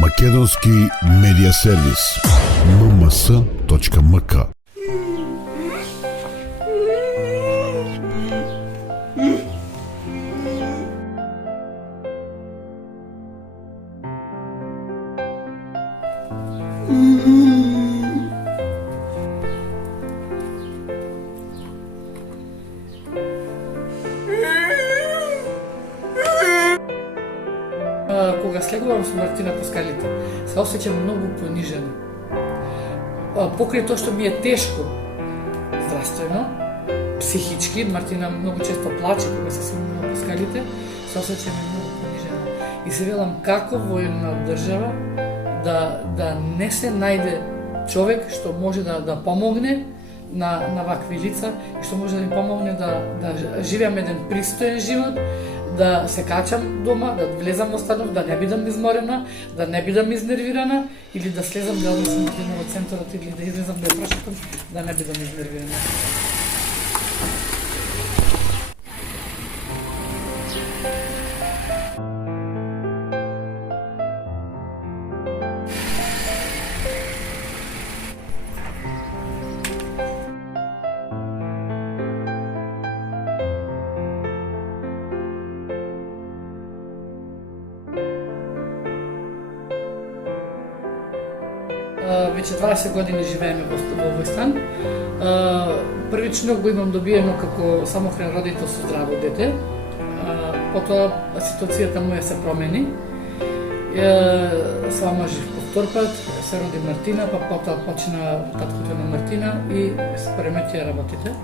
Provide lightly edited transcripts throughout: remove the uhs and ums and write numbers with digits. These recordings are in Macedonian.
Македонски медиа сервис mms.mk. Кога слегувам со Мартина по скалите, се осеќам многу понижена. Покрај тоа што ми е тешко здравствено, психички, Мартина многу често плаче кога се слегувам по скалите, се осеќам многу понижена. И се велам како во една држава да не се најде човек што може да помогне на вакви лица и што може да им помогне да живеам еден пристоен живот, да се качам дома, да влезам во станов, да не бидам изморена, да не бидам изнервирана или да слезам да однесам во центарот или да излезам да ја прошетам, да не бидам изнервирана. Веќе 20 години живееме во овој стан. Првично го имам добиено како самохран родител со здраво дете. Потоа ситуацијата моја се промени. Се омажив повтор пат, се роди Мартина, па потоа почна таткото на Мартина и се преметија работите.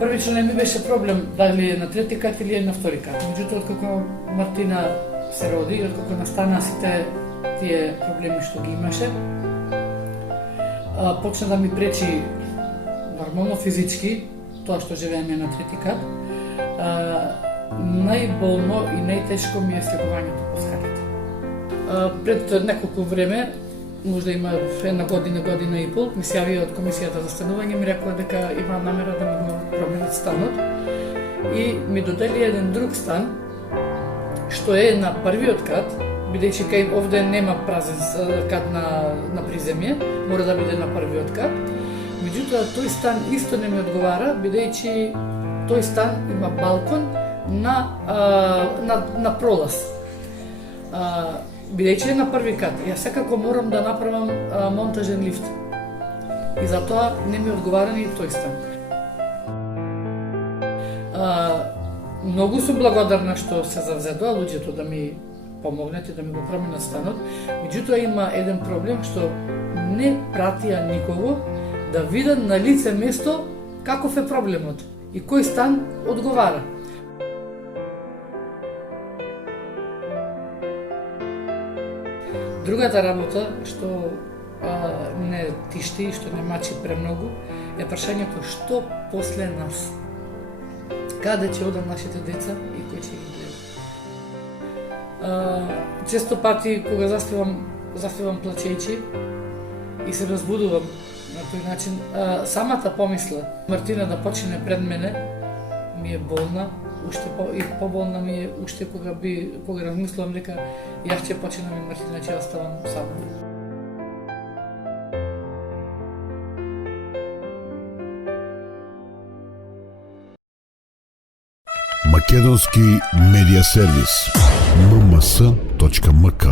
Првично не ми беше проблем дали е на трети кат или е на втори кат. Меѓутоа, откако Мартина се роди, откако настана сите тие проблеми што ги имаше, почна да ми пречи нормално физички тоа што живееме на трети кат. Најболно и најтешко ми е слегувањето по скалите. Пред неколку време, можда има една година и пол, ми се јави од комисијата за станување, ми рекоа дека има намера да ми го променат станот и ми додели еден друг стан што е на првиот кат, бидејќи кај овде нема празен кат на приземје, мора да биде на првиот кат. Меѓутоа, тој стан исто не ми одговара, бидејќи тој стан има балкон на пролаз. Бидејќи е на први кат, јас секако морам да направам монтажен лифт. И затоа не ми одговара ни тој стан. Многу сум благодарна што се завзедоа луѓето да ми помогнете да ми го променат станот. Меѓутоа има еден проблем што не пратија никого да видат на лице место каков е проблемот и кој стан одговара. Другата работа што не тишти, што не мачи премногу, е прашањето што после нас. Каде ќе одат нашите деца и кој ќе ги гледа? Често пати кога заспивам плачејќи и се разбудувам на тој начин, самата помисла Мартина да почине пред мене ми е болна, уште поболна ми е уште кога размислувам дека јас ќе починам и Мартина ќе оставам сама. Македонски медиа сервис mms.mk.